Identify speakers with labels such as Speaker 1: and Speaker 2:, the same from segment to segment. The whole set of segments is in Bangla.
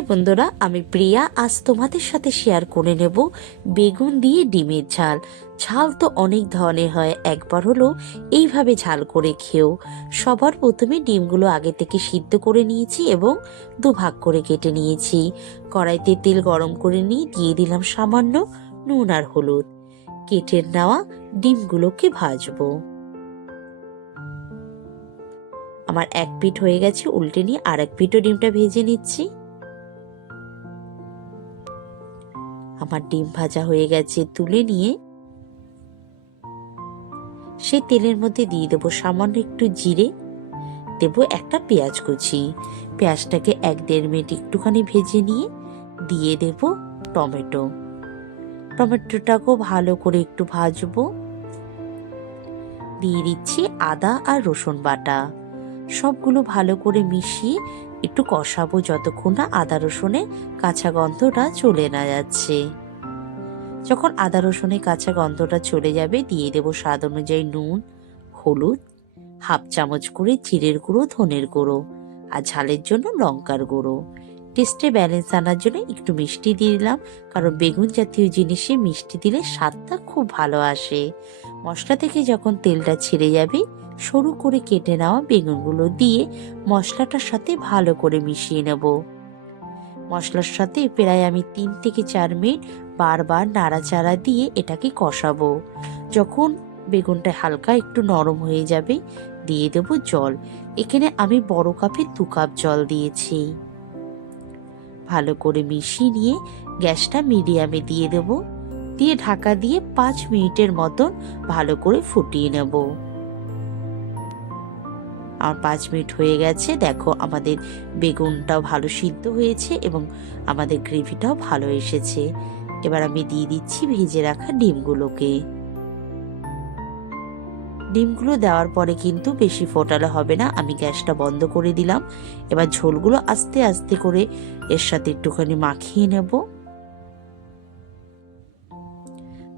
Speaker 1: হাই বন্ধুরা, আমি প্রিয়া। আজ তোমাদের সাথে শেয়ার করে নেব বেগুন দিয়ে ডিমের ঝাল। ঝাল তো অনেক ধরনের হয়, একবার হলো এইভাবে ঝাল করে খেও। সবার প্রথমে ডিমগুলো আগে থেকে সিদ্ধ করে নিয়েছি এবং দুভাগ করে কেটে নিয়েছি। কড়াইতে তেল গরম করে নিয়ে দিয়ে দিলাম সামান্য নুন আর হলুদ। কেটে নেওয়া ডিমগুলোকে ভাজবো। আমার এক পিঠ হয়ে গেছে, উল্টে নিয়ে আর এক পিঠও ডিমটা ভেজে নিচ্ছি। আমার ডিম ভাজা হয়ে গেছে, তুলে নিয়ে সেই তেলের মধ্যে দিয়ে দেবো সামান্য একটু জিরে, দেব একটা পেঁয়াজ কুচি। পেঁয়াজটাকে এক দেড় মিনিট একটুখানি ভেজে নিয়ে দিয়ে দেব টমেটো। টমেটোটাকেও ভালো করে একটু ভাজবো। দিয়ে দিচ্ছি আদা আর রসুন বাটা। সবগুলো ভালো করে মিশিয়ে একটু কষাবো যতক্ষণ না আদা রসুনে কাঁচা গন্ধটা চলে না যাচ্ছে। যখন আদা রসুনে কাঁচা গন্ধটা চলে যাবে, দিয়ে দেব স্বাদ অনুযায়ী নুন, হলুদ, হাফ চামচ করে জিরের গুঁড়ো, ধনের গুঁড়ো আর ঝালের জন্য লঙ্কার গুঁড়ো। টেস্টে ব্যালেন্স আনার জন্য একটু মিষ্টি দিয়ে দিলাম। কারণ বেগুন জাতীয় জিনিসে মিষ্টি দিলে স্বাদটা খুব ভালো আসে। মশলা থেকে যখন তেলটা ছেড়ে যাবে, সরু করে কেটে নেওয়া বেগুনগুলো দিয়ে মশলাটার সাথে ভালো করে মিশিয়ে নেব। মশলার সাথে প্রায় আমি তিন থেকে চার মিনিট বারবার নাড়াচাড়া দিয়ে এটাকে কষাবো। যখন বেগুনটা হালকা একটু নরম হয়ে যাবে, দিয়ে দেব জল। এখানে আমি বড় কাপে দু কাপ জল দিয়েছি। ভালো করে মিশিয়ে নিয়ে গ্যাসটা মিডিয়ামে দিয়ে দেব। দিয়ে ঢাকা দিয়ে পাঁচ মিনিটের মতন ভালো করে ফুটিয়ে নেব। আর পাঁচ মিনিট হয়ে গেছে, দেখো আমাদের বেগুনটাও ভালো সিদ্ধ হয়েছে এবং আমাদের গ্রেভিটাও ভালো এসেছে। এবার আমি দিয়ে দিচ্ছি ভেজে রাখা ডিমগুলোকে। ডিমগুলো দেওয়ার পরে কিন্তু বেশি ফোটালে হবে না। আমি গ্যাসটা বন্ধ করে দিলাম। এবার ঝোলগুলো আস্তে আস্তে করে এর সাথে একটুখানি মাখিয়ে নেব।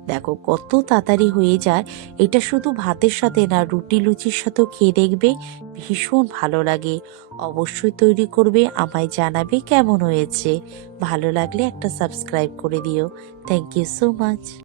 Speaker 1: দেখো, কত তাড়াতাড়ি হয়ে যায়। এটা শুধু ভাতের সাথে না, রুটি, লুচির সাথেও খেয়ে দেখবে। ভীষণ ভালো লাগে। অবশ্যই তৈরি করবে। আমায় জানাবে কেমন হয়েছে। ভালো লাগলে একটা সাবস্ক্রাইব করে দিও। Thank you so much